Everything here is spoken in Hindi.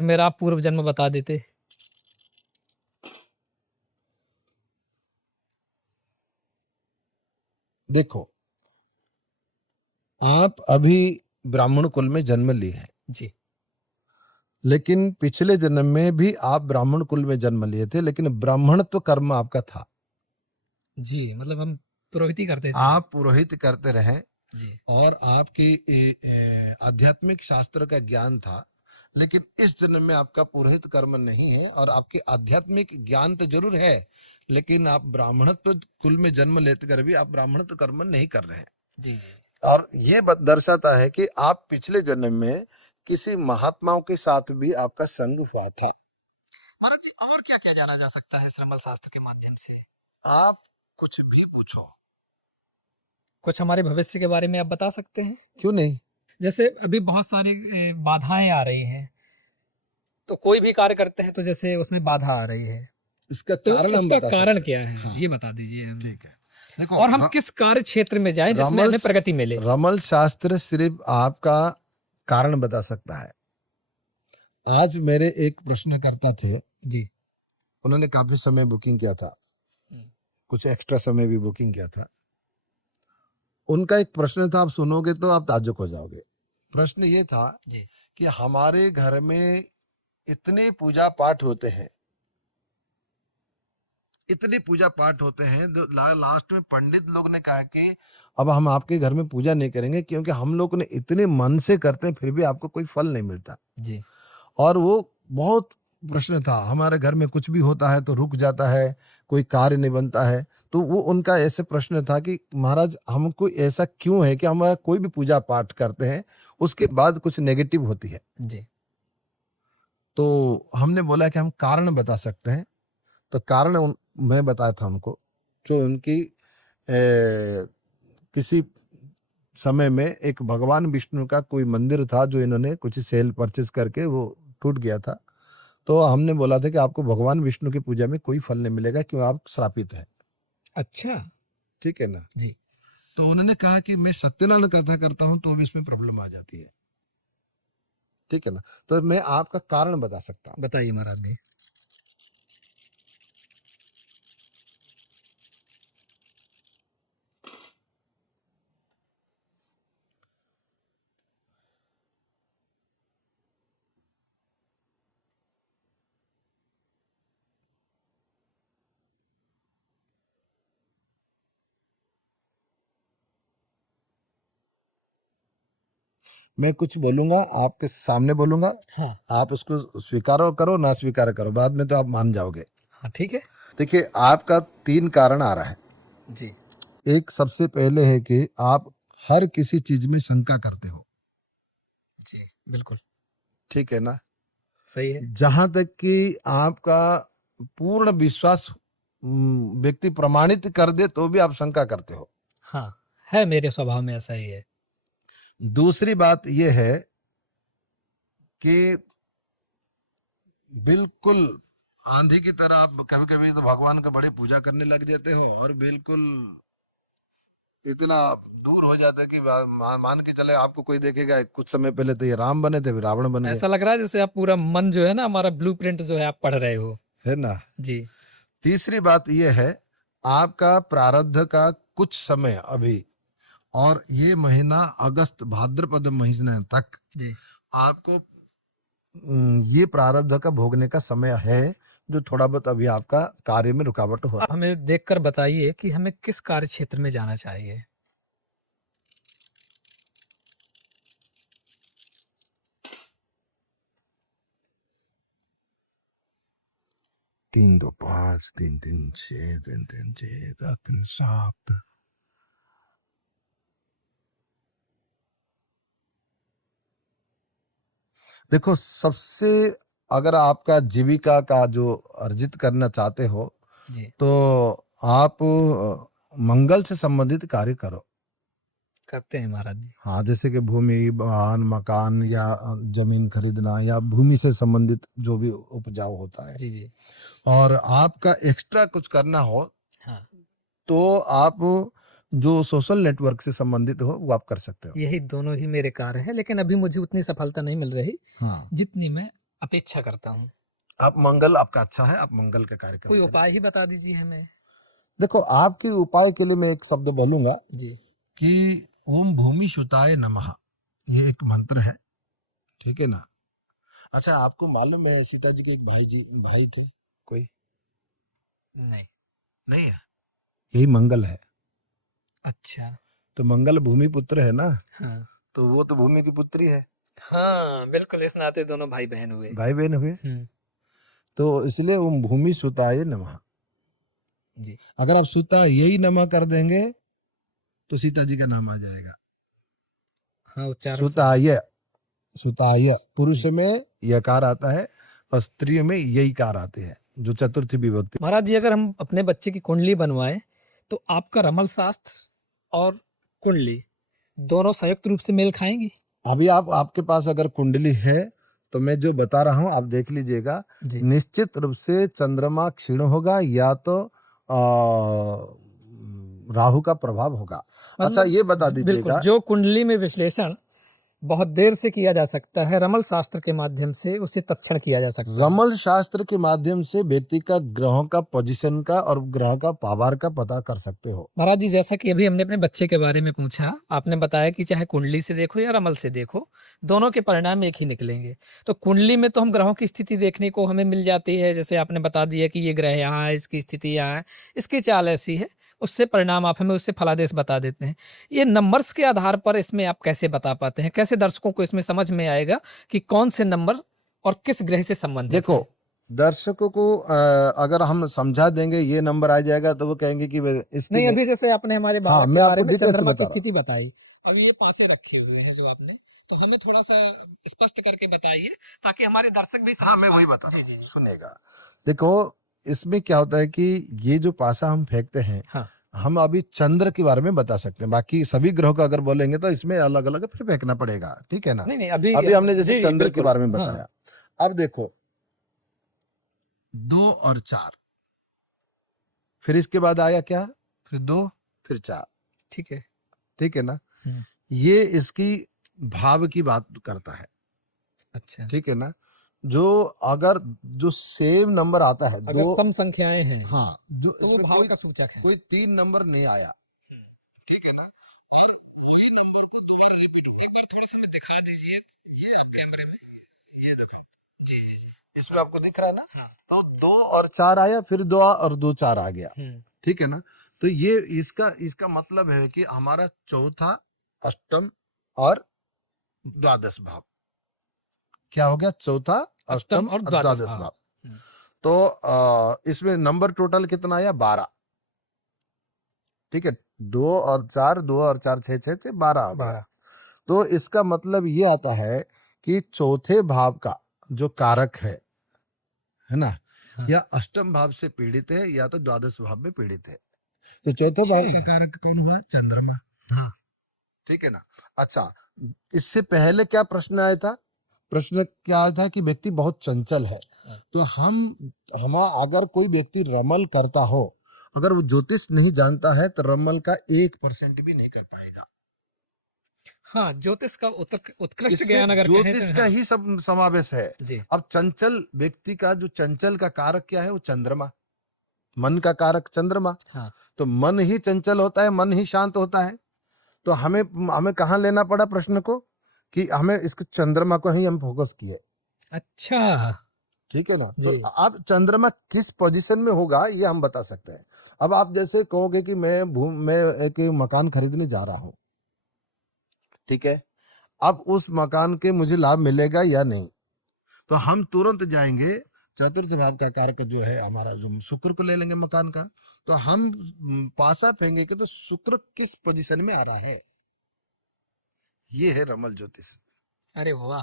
मेरा आप पूर्व जन्म बता देते। देखो, आप अभी ब्राह्मण कुल में जन्म लिए हैं, जी। लेकिन पिछले जन्म में भी आप ब्राह्मण कुल में जन्म लिए थे, लेकिन ब्राह्मणत्व कर्म आपका था। जी, मतलब हम पुरोहिती करते थे। आप पुरोहित करते रहे जी। और आपके आध्यात्मिक शास्त्र का ज्ञान था, लेकिन इस जन्म में आपका पुरोहित कर्म नहीं है और आपके आध्यात्मिक ज्ञान तो जरूर है, लेकिन आप ब्राह्मणत्व कुल में जन्म लेते कर भी आप ब्राह्मणत्व कर्म नहीं कर रहे हैं। जी, जी। और ये दर्शाता है कि आप पिछले जन्म में किसी महात्माओं के साथ भी आपका संग हुआ था। महाराज जी, और क्या-क्या जाना जा सकता है श्रमल शास्त्र के माध्यम से? आप कुछ भी पूछो। कुछ हमारे भविष्य के बारे में आप बता सकते हैं? क्यों नहीं? जैसे अभी बहुत सारी बाधाएँ आ रही हैं, तो कोई भी कार्य करते हैं तो जैसे उसमें बाधा आ रही है, इसका तो कारण हम इसका बता कारण सकते क्या हैं। है? हाँ, ये बता दीजिए हमें। ठीक है। देखो, और हम किस कार्य क्षेत्र में जाएँ जिसमें हमें प्रगति मिले? रमल शास्त्र सिर्फ आपका कारण बता सकता है। आज मेरे एक प्रश्नकर्ता थे, जी। उन्होंने काफी समय बुकिंग किया था, कुछ एक्स्ट्रा समय भी बुकिंग किया था। उनका एक प्रश्न था, आप सुनोगे तो आप ताज्जुब हो जाओगे। प्रश्न ये था जी। कि हमारे घर में इतने पूजा पाठ होते हैं, इतने पूजा पाठ होते हैं, जो लास्ट में पंडित लोग ने कहा कि अब हम आपके घर में पूजा नहीं करेंगे, क्योंकि हम लोग ने इतने मन से करते हैं फिर भी आपको कोई फल नहीं मिलता। जी। और वो बहुत प्रश्न था, हमारे घर में कुछ भी होता है तो रुक जाता है, कोई कार्य नहीं बनता है। तो वो उनका ऐसे प्रश्न था कि महाराज, हमको ऐसा क्यों है कि हमारा कोई भी पूजा पाठ करते हैं उसके बाद कुछ नेगेटिव होती है। जी। तो हमने बोला कि हम कारण बता सकते हैं। तो कारण मैं बताया था उनको, जो उनकी किसी समय में एक भगवान विष्णु का कोई मंदिर था जो इन्होंने कुछ सेल परचेज करके वो टूट गया था। तो हमने बोला था कि आपको भगवान विष्णु की पूजा में कोई फल नहीं मिलेगा, क्यों आप श्रापित है। अच्छा। ठीक है ना? जी। तो उन्होंने कहा कि मैं सत्यनारायण कथा करता हूं तो भी इसमें प्रॉब्लम आ जाती है। ठीक है ना? तो मैं आपका कारण बता सकता हूँ। बताइए महाराज जी। मैं कुछ बोलूंगा, आपके सामने बोलूंगा। हाँ। आप उसको स्वीकार करो ना स्वीकार करो, बाद में तो आप मान जाओगे। हाँ, ठीक है। देखिए, आपका 3 कारण आ रहा है। जी। एक सबसे पहले है कि आप हर किसी चीज में शंका करते हो। जी, बिल्कुल। ठीक है ना? सही है। जहां तक कि आपका पूर्ण विश्वास व्यक्ति प्रमाणित कर दे तो भी आप शंका करते हो। हाँ, है मेरे स्वभाव में ऐसा ही है। दूसरी बात यह है कि बिल्कुल आंधी की तरह आप कभी कभी तो भगवान का बड़ी पूजा करने लग जाते हो और बिल्कुल इतना दूर हो जाता है कि मान के चले आपको कोई देखेगा, कुछ समय पहले तो ये राम बने थे, फिर रावण बन गए। ऐसा लग रहा है जैसे आप पूरा मन जो है ना, हमारा ब्लूप्रिंट जो है आप पढ़ रहे हो। है ना? जी। तीसरी बात यह है, आपका प्रारब्ध का कुछ समय अभी, और ये महीना अगस्त भाद्रपद महीने तक जी। आपको ये प्रारब्ध का भोगने का समय है, जो थोड़ा बहुत अभी आपका कार्य में रुकावट हो। आप हमें देखकर बताइए कि हमें किस कार्य क्षेत्र में जाना चाहिए। 3 2 5 3 3 6 3 3 6 3 7। देखो, सबसे अगर आपका जीविका का जो अर्जित करना चाहते हो, जी। तो आप मंगल से संबंधित कार्य करो। करते हैं महाराज जी। हाँ, जैसे कि भूमि, वाहन, मकान या जमीन खरीदना या भूमि से संबंधित जो भी उपजाऊ होता है। जी, जी। और आपका एक्स्ट्रा कुछ करना हो हाँ, तो आप जो सोशल नेटवर्क से संबंधित हो वो आप कर सकते हो। यही दोनों ही मेरे कार्य हैं, लेकिन अभी मुझे उतनी सफलता नहीं मिल रही हाँ, जितनी मैं अपेक्षा करता हूँ। आप मंगल आपका अच्छा है, आप मंगल का कार्य कोई करें। उपाय ही बता दीजिए हमें। देखो, आपके उपाय के लिए मैं एक शब्द बोलूंगा जी। कि ओम भूमि सुताय नमः, ये एक मंत्र है, ठीक है ना। अच्छा, आपको मालूम है सीता जी के एक भाई थे कोई? नहीं। नहीं है। यही मंगल है। अच्छा। तो मंगल भूमि पुत्र है ना, हाँ। तो वो तो भूमि की पुत्री है, हाँ, बिल्कुल, इस नाते दोनों भाई बहन हुए। भाई बहन हुए। हुँ। तो इसलिए ओम भूमि सुताय नमः। जी। अगर आप सुता यही नमः कर देंगे तो सीता जी का नाम आ जाएगा। हाँ, उच्चारण सही। सुताय, सुताय पुरुष हुँ। में यकार आता है और स्त्री में यही कार आते हैं, जो चतुर्थी विभक्ति। महाराज जी, अगर हम अपने बच्चे की कुंडली बनवाएँ, तो आपका रमल शास्त्र और कुंडली दोनों संयुक्त रूप से मेल खाएँगी? अभी आपके पास अगर कुंडली है तो मैं जो बता रहा हूं आप देख लीजिएगा। जी। निश्चित रूप से चंद्रमा क्षीण होगा या तो राहु का प्रभाव होगा। अच्छा, मतलब ये बता बिल्कुल, दीजिएगा। जो कुंडली में विश्लेषण बहुत देर से किया जा सकता है, रमल शास्त्र के माध्यम से उसे तत्क्षण किया जा सकता है। रमल शास्त्र के माध्यम से व्यक्ति का ग्रहों का पोजीशन का और ग्रह का पावर का पता कर सकते हो। महाराज जी, जैसा कि अभी हमने अपने बच्चे के बारे में पूछा, आपने बताया कि चाहे कुंडली से देखो या रमल से देखो, दोनों के परिणाम एक ही निकलेंगे। तो कुंडली में तो हम ग्रहों की स्थिति देखने को हमें मिल जाती है, जैसे आपने बता दिया कि ये ग्रह यहाँ है, इसकी स्थिति यहाँ है, इसकी चाल ऐसी है, उससे परिणाम आप हमें उससे फलादेश बता देते हैं। ये नंबर्स के आधार पर इसमें आप कैसे बता पाते हैं? कैसे दर्शकों को इसमें समझ में आएगा कि कौन से नंबर और किस ग्रह से संबंधित देखो, है? दर्शकों को अगर हम समझा देंगे ये नंबर आ जाएगा तो वो कहेंगे कि इसके नहीं, अभी जैसे आपने हमारे हाँ, बालक मैं के बारे आपको में डिटेल से चंद्रमा बता की रहा हूँ। स्थिति बताई। अब ये पासे रखे हुए हैं जो आपने, तो हमें थोड़ा सा स्पष्ट करके बताइए ताकि हमारे दर्शक भी हाँ, समझ मैं वही पाएं। बता रहा जी, हूँ, जी, जी। सुनेगा। देखो, इसमें क्या होता है कि ये जो पासा हम फेंकते हैं, हाँ। हम अभी चंद्र के बारे में बता सकते हैं, बाकी सभी ग्रहों का अगर बोलेंगे तो इसमें अलग अलग फिर फेंकना पड़ेगा, ठीक है ना। नहीं, नहीं, अभी अभी हमने जैसे जी, जी, चंद्र के बिल्कुल। बारे में हाँ, बताया। अब देखो, 2 और 4, फिर इसके बाद आया क्या, फिर 2, फिर 4, ठीक है। ठीक है ना। हुँ, ये इसकी भाव की बात करता है, अच्छा। ठीक है ना। जो अगर जो सेम नंबर आता है अगर 2, सम संख्याएँ हैं, हाँ, जो तो वो इसमें भाव का सूचक है। कोई 3 नंबर नहीं आया, हुँ, ठीक है ना, और वही नंबर को दोबारा रिपीट, एक बार थोड़ा सा हमें दिखा दीजिए, ये आप कैमरे में, ये देखो, जी, जी, जी। इसमें आपको दिख रहा है ना। हाँ। तो 2 और 4 आया, फिर 2 और 2 4 आ गया, हुँ, ठीक है ना। तो ये इसका इसका मतलब है कि हमारा चौथा, अष्टम और द्वादश भाव क्या हो गया, चौथा, अष्टम अष्टम और और द्वादश द्वादश भाव। भाव। हुँ, तो इसमें नंबर टोटल कितना आया, 12, ठीक है। 2 और 4, 2 और 4 6 6 6 12 आ गया। 12। तो इसका मतलब ये आता है कि चौथे भाव का जो कारक है ना, हाँ। या अष्टम भाव से पीड़ित है या तो द्वादश भाव में पीड़ित है। तो चौथे भाव का कारक कौन हुआ, चंद्रमा, हाँ। ठीक है ना। अच्छा, इससे पहले क्या प्रश्न आया था, प्रश्न क्या आया था कि व्यक्ति बहुत चंचल है। हाँ। तो हम अगर कोई व्यक्ति रमल करता हो, अगर वो ज्योतिष नहीं जानता है तो रमल का 1% भी नहीं कर पाएगा। हाँ, ज्योतिष का उत्कृष्ट इसमें ज्ञान अगर कहें ज्योतिष तो का हाँ। ही सब समावेश है। जी। अब चंचल व्यक्ति का जो चंचल का कारक क्या है, वो चंद्रमा, मन का कारक चंद्रमा। हाँ। तो मन ही चंचल होता है, मन ही शांत होता है। तो हमें हमें कहाँ लेना पड़ा प्रश्न को, कि हमें इसको चंद्रमा को ही हम फोकस किए, अच्छा। ठीक है ना। तो जी। अब चंद्रमा किस पोजीशन में होगा ये हम बता सकते हैं। अब आप जैसे कहोगे कि मैं एक मकान खरीदने जा रहा हूँ, ठीक है। अब उस मकान के मुझे लाभ मिलेगा या नहीं, तो हम तुरंत जाएंगे चतुर्थ भाव का कारक जो है हमारा, जो शुक्र को ले लेंगे मकान का। तो हम पासा फेंगे कि तो शुक्र किस पोजीशन में आ रहा है, ये है रमल ज्योतिष। अरे वाह!